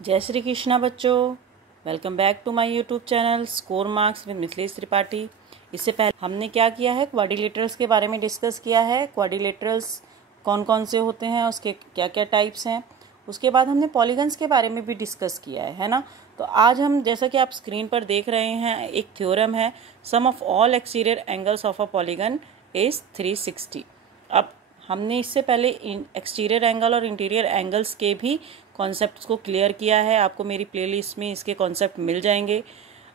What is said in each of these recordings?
जय श्री कृष्णा बच्चों, welcome back to my YouTube channel score marks with Mithilesh Tripathi. इससे पहले हमने क्या किया है, क्वाड्रिलेटरल्स के बारे में डिस्कस किया है। क्वाड्रिलेटरल्स कौन कौन से होते हैं, उसके क्या क्या टाइप्स हैं। उसके बाद हमने पॉलीगन्स के बारे में भी डिस्कस किया है ना। तो आज हम, जैसा कि आप स्क्रीन पर देख रहे हैं, एक थ्योरम है, sum of all exterior angles of a polygon is 360। अब हमने इससे पहले एक्सटीरियर एंगल और इंटीरियर एंगल्स के भी कॉन्सेप्ट्स को क्लियर किया है। आपको मेरी प्लेलिस्ट में इसके कॉन्सेप्ट मिल जाएंगे।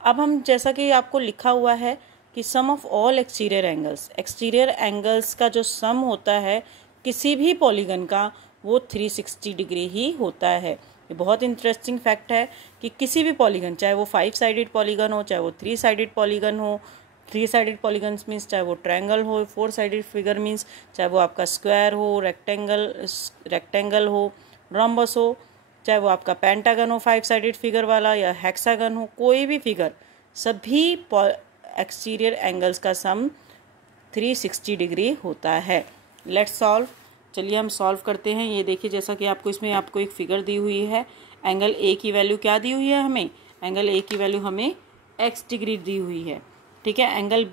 अब हम, जैसा कि आपको लिखा हुआ है कि sum of all exterior angles का जो सम होता है किसी भी पॉलीगन का, वो 360 डिग्री ही होता है। ये बहुत इंटरेस्टिंग फैक्ट है कि किसी भी पॉलीगन, चाहे वो 5 साइडेड पॉलीगन हो, चाहे वो 3 साइडेड पॉलीगन हो, 3 साइडेड पॉलीगन्स मीन्स चाहे वो ट्रायंगल हो, 4 साइडेड फिगर मीन्स चाहे वो आपका स्क्वायर हो, रेक्टेंगल हो, रोम्बस हो, चाहे वो आपका पेंटागन हो 5 साइडेड फिगर वाला, या हेक्सागन हो, कोई भी फिगर, सभी एक्सटीरियर एंगल्स का सम 360 डिग्री होता है। Let's solve. चलिए हम सॉल्व करते हैं। ये देखिए, जैसा कि इसमें आपको एक फिगर दी हुई है। एंगल ए की वैल्यू क्या दी हुई है हमें? एंगल ए की वैल्यू हमें x डिग्री दी हुई है। ठीक है। एंगल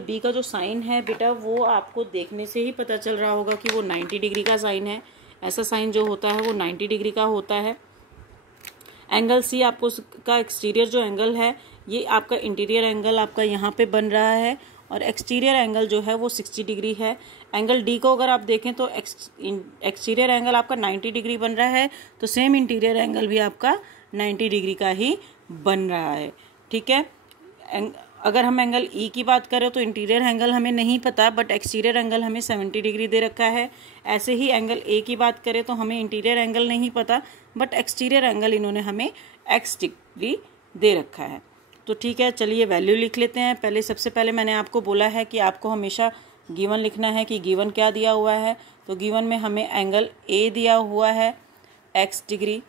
बी का जो साइन है बेटा, वो आपको देखने से ही पता चल रहा होगा कि वो 90 डिग्री का साइन है। ऐसा साइन जो होता है वो 90 डिग्री का होता है। एंगल सी आपको का एक्सटीरियर जो एंगल है, ये आपका इंटीरियर एंगल आपका यहाँ पे बन रहा है, और एक्सटीरियर एंगल जो है वो 60 डिग्री है। एंगल डी को अगर आप देखें तो एक्सटीरियर एंगल आपका 90 डिग्री बन रहा है, तो सेम इंटीरियर एंगल भी आपका 90 डिग्री का ही बन रहा है। ठीक है। अगर हम एंगल ई की बात करें तो इंटीरियर एंगल हमें नहीं पता, बट एक्सटीरियर एंगल हमें 70 डिग्री दे रखा है। ऐसे ही एंगल ए की बात करें तो हमें इंटीरियर एंगल नहीं पता, बट एक्सटीरियर एंगल इन्होंने हमें x डिग्री दे रखा है। तो ठीक है, चलिए वैल्यू लिख लेते हैं। सबसे पहले मैंने आपको बोला है कि आपको हमेशा गिवन लिखना है कि गिवन क्या दिया हुआ है। तो गिवन में हमें एंगल ए दिया हुआ है x डिग्री।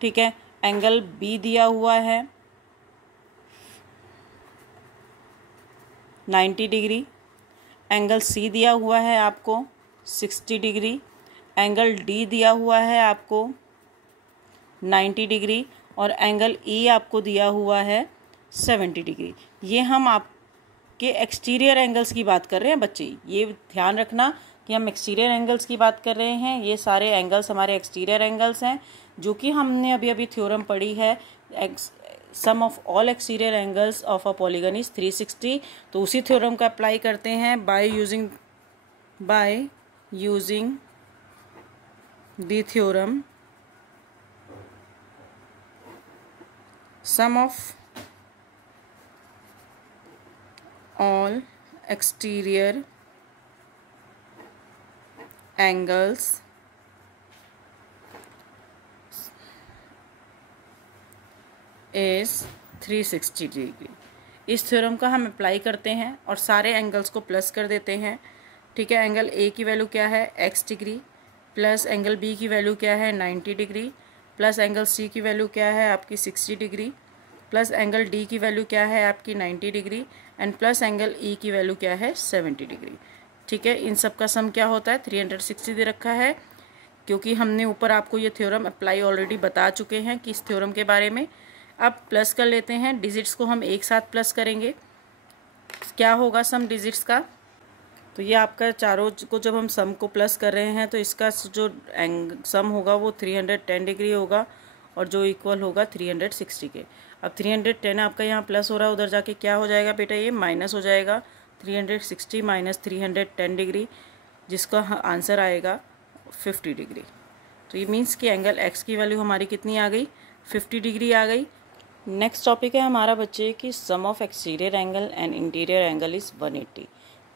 ठीक है। एंगल बी दिया हुआ है 90 डिग्री। एंगल सी दिया हुआ है आपको 60 डिग्री। एंगल डी दिया हुआ है आपको 90 डिग्री, और एंगल ई आपको दिया हुआ है 70 डिग्री। ये हम आपके एक्सटीरियर एंगल्स की बात कर रहे हैं बच्चे। ये ध्यान रखना कि हम एक्सटीरियर एंगल्स की बात कर रहे हैं। ये सारे एंगल्स हमारे एक्सटीरियर एंगल्स हैं, जो कि हमने अभी थ्योरम पढ़ी है, sum of all exterior angles of a polygon is 360। तो उसी थ्योरम का अप्लाई करते हैं by using the theorem sum of all exterior angles is 360 degree. इस थ्योरम का हम अप्लाई करते हैं और सारे एंगल्स को प्लस कर देते हैं। ठीक है। एंगल ए की वैल्यू क्या है? x degree, plus angle B की वैल्यू क्या है? 90 डिग्री, प्लस एंगल सी की वैल्यू क्या है आपकी? 60 डिग्री, प्लस एंगल डी की वैल्यू क्या है आपकी? 90 degree, and plus angle E की वैल्यू क्या है? 70 डिग्री। ठीक है। इन सब का सम क्या होता है? 360 दे रखा है, क्योंकि हमने ऊपर आपको ये थ्योरम अप्लाई ऑलरेडी बता चुके हैं कि इस थ्योरम के बारे में। अब प्लस कर लेते हैं। डिजिट्स को हम एक साथ प्लस करेंगे। क्या होगा सम डिजिट्स का? तो ये आपका चारों को जब हम सम को प्लस कर रहे हैं तो इसका जो सम होगा वो 310 डिग्री होगा, और जो इक्वल होगा 360 के। अब 310 आपका यहाँ प्लस हो रहा है, उधर जाके क्या हो जाएगा बेटा? ये माइनस हो जाएगा। 360 माइनस 310 डिग्री, जिसका आंसर आएगा 50 डिग्री। तो ये मीन्स कि एंगल एक्स की वैल्यू हमारी कितनी आ गई? 50 डिग्री आ गई। नेक्स्ट टॉपिक है हमारा बच्चे कि sum of exterior angle and interior angle is 180।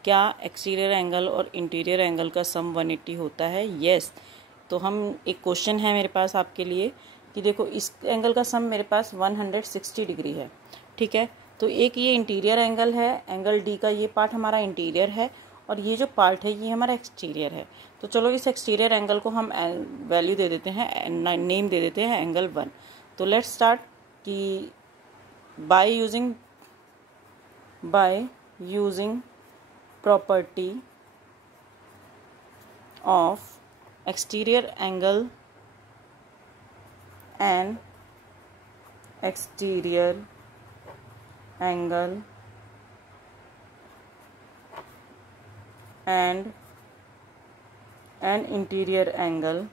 क्या एक्सटीरियर एंगल और इंटीरियर एंगल का सम 180 होता है? यस। तो हम, एक क्वेश्चन है मेरे पास आपके लिए कि देखो, इस एंगल का सम मेरे पास 160 डिग्री है। ठीक है। तो एक ये इंटीरियर एंगल है, एंगल डी का ये पार्ट हमारा इंटीरियर है, और ये जो पार्ट है ये हमारा एक्सटीरियर है। तो चलो इस एक्सटीरियर एंगल को हम वैल्यू दे देते हैं, नेम दे देते हैं एंगल 1। तो लेट्स स्टार्ट कि by using property of exterior angle an exterior angle and an interior angle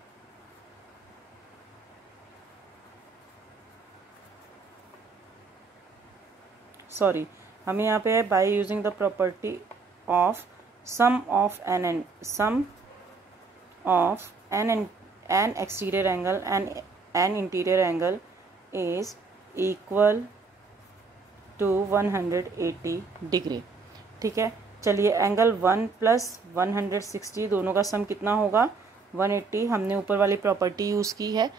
sorry हमें यहाँ पे है by using the property of sum of an exterior angle and an interior angle is equal to 180 degree. ठीक है, चलिए angle 1 plus 160 दोनों का सम कितना होगा 180। हमने ऊपर वाली प्रॉपर्टी यूज़ की है।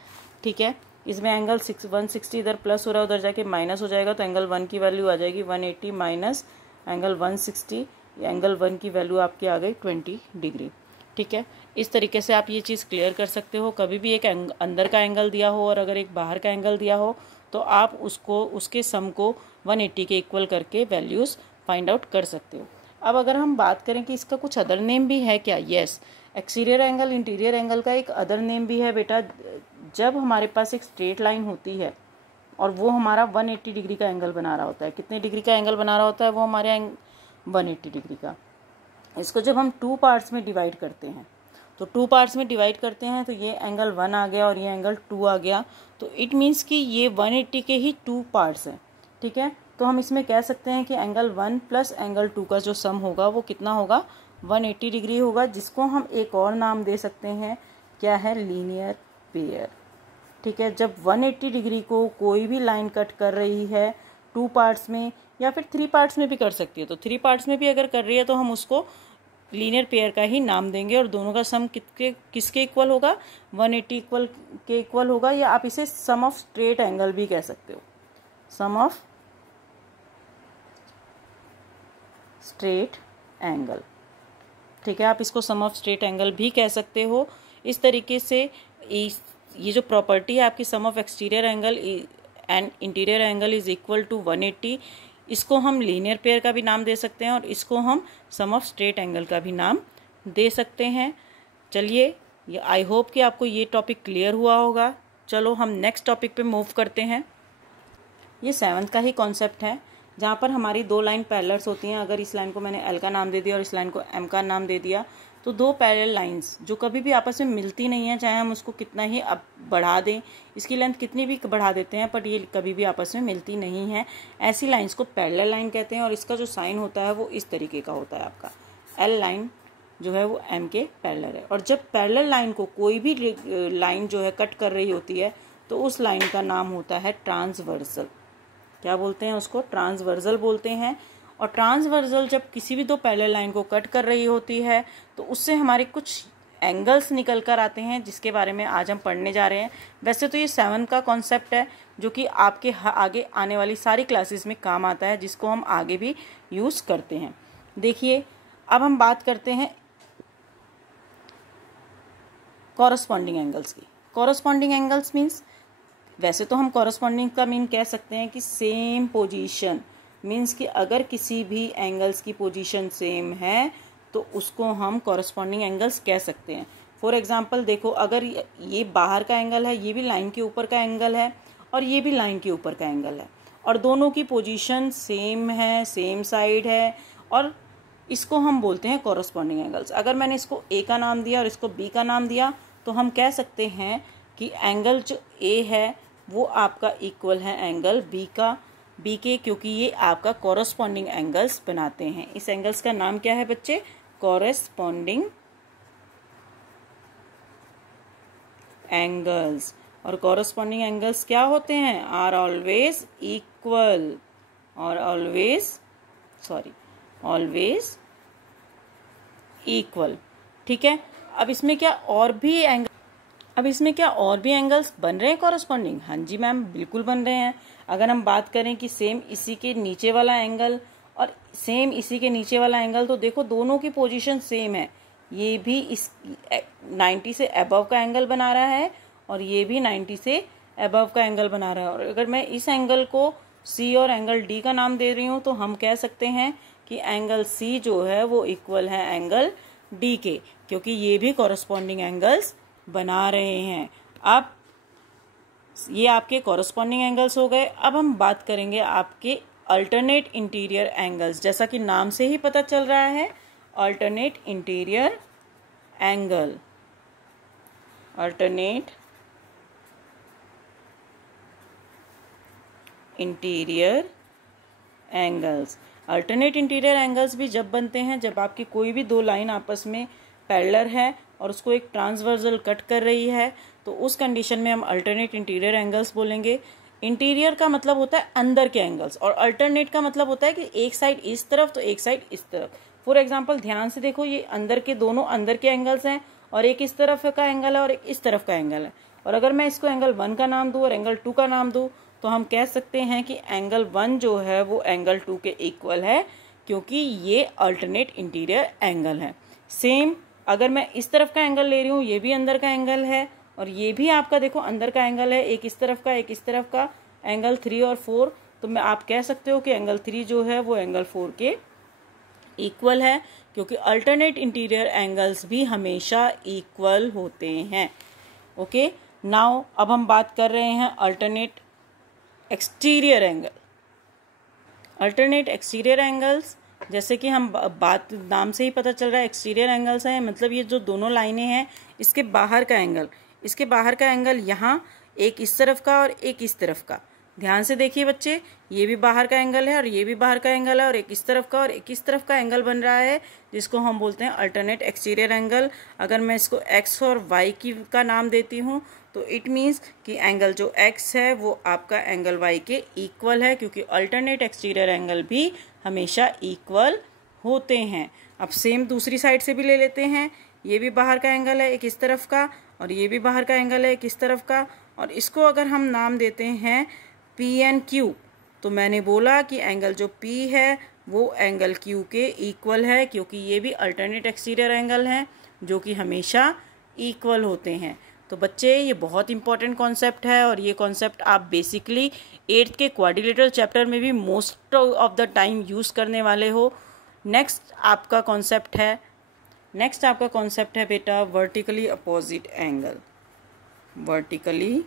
ठीक है, इसमें एंगल 160 इधर प्लस हो रहा है, उधर जाके माइनस हो जाएगा, तो एंगल 1 की वैल्यू आ जाएगी 180 माइनस एंगल 160। एंगल 1 की वैल्यू आपकी आ गई 20 डिग्री। ठीक है, इस तरीके से आप ये चीज़ क्लियर कर सकते हो। कभी भी एक अंदर का एंगल दिया हो और अगर एक बाहर का एंगल दिया हो तो आप उसके सम को 180 के इक्वल करके वैल्यूज़ फाइंड आउट कर सकते हो। अब अगर हम बात करें कि इसका कुछ अदर नेम भी है क्या, yes, exterior angle interior angle का एक अदर नेम भी है बेटा। जब हमारे पास एक स्ट्रेट लाइन होती है और वो हमारा 180 डिग्री का एंगल बना रहा होता है, कितने डिग्री का एंगल बना रहा होता है वो हमारे 180 डिग्री का। इसको जब हम 2 पार्ट्स में डिवाइड करते हैं तो ये एंगल 1 आ गया और ये एंगल 2 आ गया, तो इट मीन्स कि ये 180 के ही 2 पार्ट्स हैं। ठीक है, तो हम इसमें कह सकते हैं कि एंगल 1 प्लस एंगल 2 का जो सम होगा वो कितना होगा 180 डिग्री होगा, जिसको हम एक और नाम दे सकते हैं, क्या है, लीनियर पेयर। ठीक है, जब 180 डिग्री को कोई भी लाइन कट कर रही है 2 पार्ट्स में या फिर 3 पार्ट्स में भी कर सकती है, तो 3 पार्ट्स में भी अगर कर रही है तो हम उसको लीनियर पेयर का ही नाम देंगे और दोनों का सम किसके इक्वल होगा 180 के इक्वल होगा, या आप इसे सम ऑफ स्ट्रेट एंगल भी कह सकते हो, सम ऑफ स्ट्रेट एंगल। ठीक है, आप इसको सम ऑफ स्ट्रेट एंगल भी कह सकते हो। इस तरीके से ये जो प्रॉपर्टी है आपकी sum of exterior angle and interior angle is equal to 180, इसको हम लीनियर पेयर का भी नाम दे सकते हैं और इसको हम सम ऑफ स्ट्रेट एंगल का भी नाम दे सकते हैं। चलिए, आई होप कि आपको ये टॉपिक क्लियर हुआ होगा। चलो हम नेक्स्ट टॉपिक पे मूव करते हैं। ये 7th का ही कॉन्सेप्ट है, जहाँ पर हमारी 2 लाइन पैरेलल्स होती हैं। अगर इस लाइन को मैंने एल का नाम दे दिया और इस लाइन को एम का नाम दे दिया, तो 2 पैरेलल लाइंस जो कभी भी आपस में मिलती नहीं है, चाहे हम उसको कितना ही अब बढ़ा दें, इसकी लेंथ कितनी भी बढ़ा देते हैं, पर ये कभी भी आपस में मिलती नहीं है। ऐसी लाइंस को पैरेलल लाइन कहते हैं और इसका जो साइन होता है वो इस तरीके का होता है। आपका एल लाइन जो है वो एम के पैरेलल है, और जब पैरेलल लाइन को कोई भी लाइन जो है कट कर रही होती है तो उस लाइन का नाम होता है ट्रांसवर्सल। क्या बोलते हैं उसको, ट्रांसवर्सल बोलते हैं। और ट्रांसवर्सल जब किसी भी 2 पैरेलल लाइन को कट कर रही होती है तो उससे हमारे कुछ एंगल्स निकल कर आते हैं, जिसके बारे में आज हम पढ़ने जा रहे हैं। वैसे तो ये 7 का कॉन्सेप्ट है जो कि आपके आगे आने वाली सारी क्लासेस में काम आता है, जिसको हम आगे भी यूज़ करते हैं। देखिए, अब हम बात करते हैं कॉरस्पॉन्डिंग एंगल्स की। कॉरस्पॉन्डिंग एंगल्स मीन्स, वैसे तो हम कॉरस्पॉन्डिंग का मीन कह सकते हैं कि सेम पोजीशन, मीन्स कि अगर किसी भी एंगल्स की पोजीशन सेम है तो उसको हम कॉरस्पॉन्डिंग एंगल्स कह सकते हैं। फॉर एग्जांपल देखो, अगर ये बाहर का एंगल है, ये भी लाइन के ऊपर का एंगल है और ये भी लाइन के ऊपर का एंगल है, और दोनों की पोजीशन सेम है, सेम साइड है, और इसको हम बोलते हैं कॉरस्पॉन्डिंग एंगल्स। अगर मैंने इसको ए का नाम दिया और इसको बी का नाम दिया तो हम कह सकते हैं कि एंगल जो ए है वो आपका इक्वल है एंगल बी के, क्योंकि ये आपका कॉरस्पॉन्डिंग एंगल्स बनाते हैं। इस एंगल्स का नाम क्या है बच्चे, कॉरस्पॉन्डिंग एंगल्स। और कॉरस्पॉन्डिंग एंगल्स क्या होते हैं, आर ऑलवेज इक्वल और ऑलवेज इक्वल। ठीक है, अब इसमें क्या और भी एंगल्स बन रहे हैं कॉरस्पॉन्डिंग? हाँ जी मैम, बिल्कुल बन रहे हैं। अगर हम बात करें कि सेम इसी के नीचे वाला एंगल और सेम इसी के नीचे वाला एंगल, तो देखो दोनों की पोजीशन सेम है। ये भी इस 90 से अबव का एंगल बना रहा है और ये भी 90 से अबव का एंगल बना रहा है। और अगर मैं इस एंगल को सी और एंगल डी का नाम दे रही हूँ तो हम कह सकते हैं कि एंगल सी जो है वो इक्वल है एंगल डी के, क्योंकि ये भी कॉरस्पॉन्डिंग एंगल्स बना रहे हैं। अब ये आपके कॉरस्पॉन्डिंग एंगल्स हो गए। अब हम बात करेंगे आपके अल्टरनेट इंटीरियर एंगल्स। जैसा कि नाम से ही पता चल रहा है, alternate interior angle, alternate interior angles. Alternate interior angles भी जब बनते हैं जब आपकी कोई भी दो लाइन आपस में पैरेलल है और उसको एक ट्रांसवर्सल कट कर रही है, तो उस कंडीशन में हम अल्टरनेट इंटीरियर एंगल्स बोलेंगे। इंटीरियर का मतलब होता है अंदर के एंगल्स और अल्टरनेट का मतलब होता है कि एक साइड इस तरफ तो एक साइड इस तरफ। फॉर एग्जांपल ध्यान से देखो, ये अंदर के दोनों अंदर के एंगल्स हैं और एक इस तरफ का एंगल है और एक इस तरफ का एंगल है। और अगर मैं इसको एंगल 1 का नाम दूं और एंगल 2 का नाम दूं तो हम कह सकते हैं कि एंगल 1 जो है वो एंगल 2 के इक्वल है, क्योंकि ये अल्टरनेट इंटीरियर एंगल है। सेम अगर मैं इस तरफ का एंगल ले रही हूँ, ये भी अंदर का एंगल है और ये भी आपका देखो अंदर का एंगल है, एक इस तरफ का एक इस तरफ का, एंगल 3 और 4। तो मैं आप कह सकते हो कि एंगल 3 जो है वो एंगल 4 के इक्वल है, क्योंकि अल्टरनेट इंटीरियर एंगल्स भी हमेशा इक्वल होते हैं। ओके, नाउ अब हम बात कर रहे हैं alternate exterior angle. Alternate exterior angles, जैसे कि हम बात नाम से ही पता चल रहा है एक्सटीरियर एंगल्स हैं, मतलब ये जो दोनों लाइनें हैं इसके बाहर का एंगल, इसके बाहर का एंगल यहाँ एक इस तरफ का और एक इस तरफ का। ध्यान से देखिए बच्चे, ये भी बाहर का एंगल है और ये भी बाहर का एंगल है और एक इस तरफ का और एक इस तरफ का एंगल बन रहा है, जिसको हम बोलते हैं अल्टरनेट एक्सटीरियर एंगल। अगर मैं इसको एक्स और वाई का नाम देती हूँ तो इट मीन्स कि एंगल जो एक्स है वो आपका एंगल वाई के इक्वल है, क्योंकि अल्टरनेट एक्सटीरियर एंगल भी हमेशा इक्वल होते हैं। अब सेम दूसरी साइड से भी ले लेते हैं, ये भी बाहर का एंगल है एक इस तरफ का और ये भी बाहर का एंगल है एक इस तरफ का, और इसको अगर हम नाम देते हैं पी एंड क्यू, तो मैंने बोला कि एंगल जो P है वो एंगल Q के इक्वल है, क्योंकि ये भी अल्टरनेट एक्सटीरियर एंगल हैं जो कि हमेशा इक्वल होते हैं। तो बच्चे ये बहुत इंपॉर्टेंट कॉन्सेप्ट है और ये कॉन्सेप्ट आप बेसिकली 8th के क्वाड्रिलेटरल चैप्टर में भी most of the time use करने वाले हो। नेक्स्ट आपका कॉन्सेप्ट है बेटा vertically opposite angle, vertically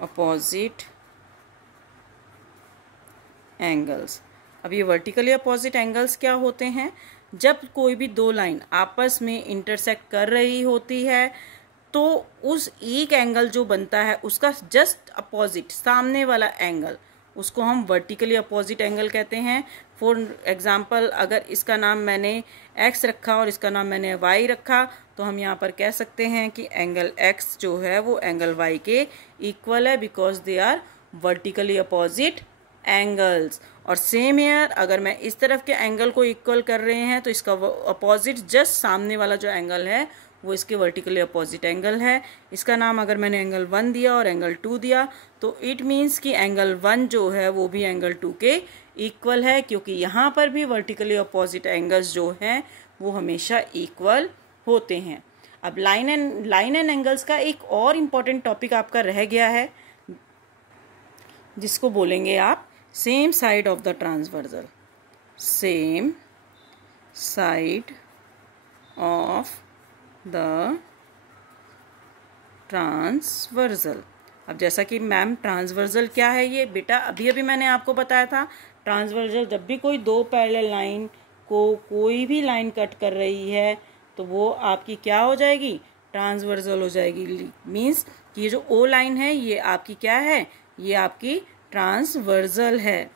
opposite angles. अब ये वर्टिकली अपोजिट एंगल्स क्या होते हैं? जब कोई भी दो लाइन आपस में इंटरसेक्ट कर रही होती है तो उस एक एंगल जो बनता है उसका जस्ट अपोजिट सामने वाला एंगल, उसको हम वर्टिकली अपोजिट एंगल कहते हैं। फॉर एग्जांपल, अगर इसका नाम मैंने x रखा और इसका नाम मैंने y रखा, तो हम यहाँ पर कह सकते हैं कि एंगल x जो है वो एंगल y के इक्वल है, because they are vertically opposite angles. और सेम ईयर अगर मैं इस तरफ के एंगल को इक्वल कर रहे हैं तो इसका अपोजिट जस्ट सामने वाला जो एंगल है वो इसके वर्टिकली अपोजिट एंगल है। इसका नाम अगर मैंने एंगल 1 दिया और एंगल 2 दिया तो इट मीन्स कि एंगल 1 जो है वो भी एंगल 2 के इक्वल है, क्योंकि यहाँ पर भी वर्टिकली अपोजिट एंगल्स जो हैं वो हमेशा इक्वल होते हैं। अब लाइन एंड एंगल्स का एक और इम्पॉर्टेंट टॉपिक आपका रह गया है, जिसको बोलेंगे आप same side of the transversal, same side of the transversal. अब जैसा कि मैम ट्रांसवर्सल क्या है ये बेटा अभी अभी मैंने आपको बताया था। ट्रांसवर्सल जब भी कोई दो पैरेलल लाइन को कोई भी लाइन कट कर रही है तो वो आपकी क्या हो जाएगी? ट्रांसवर्सल हो जाएगी। मीन्स कि ये जो ओ लाइन है ये आपकी क्या है? ये आपकी ट्रांसवर्सल है।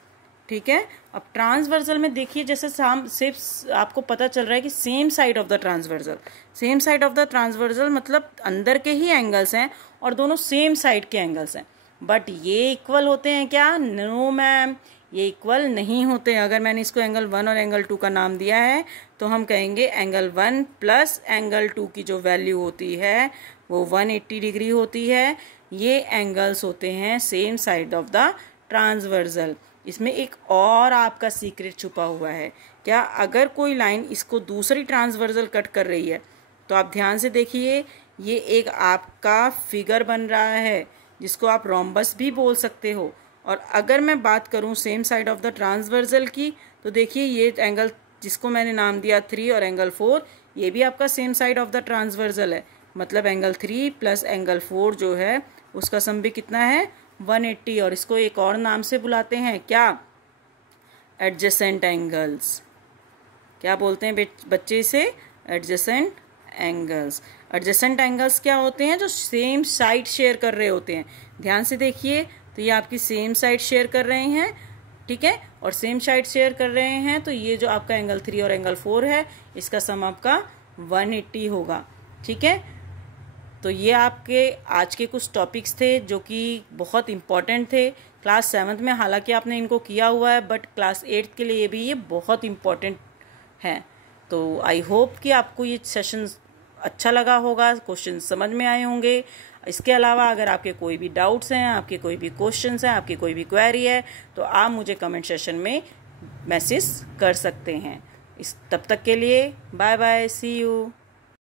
ठीक है। अब ट्रांसवर्सल में देखिए जैसे सिर्फ आपको पता चल रहा है कि same side of the transversal, same side of the transversal मतलब अंदर के ही एंगल्स हैं और दोनों सेम साइड के एंगल्स हैं, बट ये इक्वल होते हैं क्या? नो मैम, ये इक्वल नहीं होते। अगर मैंने इसको एंगल 1 और एंगल 2 का नाम दिया है तो हम कहेंगे एंगल 1 प्लस एंगल 2 की जो वैल्यू होती है वो 180 डिग्री होती है। ये एंगल्स होते हैं same side of the transversal. इसमें एक और आपका सीक्रेट छुपा हुआ है। क्या? अगर कोई लाइन इसको दूसरी ट्रांसवर्सल कट कर रही है तो आप ध्यान से देखिए, ये एक आपका फिगर बन रहा है जिसको आप रोम्बस भी बोल सकते हो। और अगर मैं बात करूं same side of the transversal की तो देखिए ये एंगल जिसको मैंने नाम दिया 3 और एंगल 4, ये भी आपका same side of the transversal है। मतलब एंगल 3 प्लस एंगल 4 जो है उसका सम भी कितना है 180। और इसको एक और नाम से बुलाते हैं, क्या? Adjacent angles. क्या बोलते हैं बच्चे इसे? Adjacent angles. एडजेसेंट एंगल्स क्या होते हैं? जो सेम साइड शेयर कर रहे होते हैं। ध्यान से देखिए, तो ये आपकी सेम साइड शेयर कर रहे हैं, ठीक है, और सेम साइड शेयर कर रहे हैं, तो ये जो आपका एंगल 3 और एंगल 4 है इसका सम आपका 180 होगा, ठीक है। तो ये आपके आज के कुछ टॉपिक्स थे जो कि बहुत इम्पॉर्टेंट थे क्लास 7th में। हालांकि आपने इनको किया हुआ है, बट क्लास 8th के लिए भी ये बहुत इम्पॉर्टेंट है। तो आई होप कि आपको ये सेशन अच्छा लगा होगा, क्वेश्चन समझ में आए होंगे। इसके अलावा अगर आपके कोई भी डाउट्स हैं, आपके कोई भी क्वेश्चंस हैं, आपकी कोई भी क्वेरी है, तो आप मुझे कमेंट सेशन में मैसेज कर सकते हैं। तब तक के लिए बाय बाय, सी यू।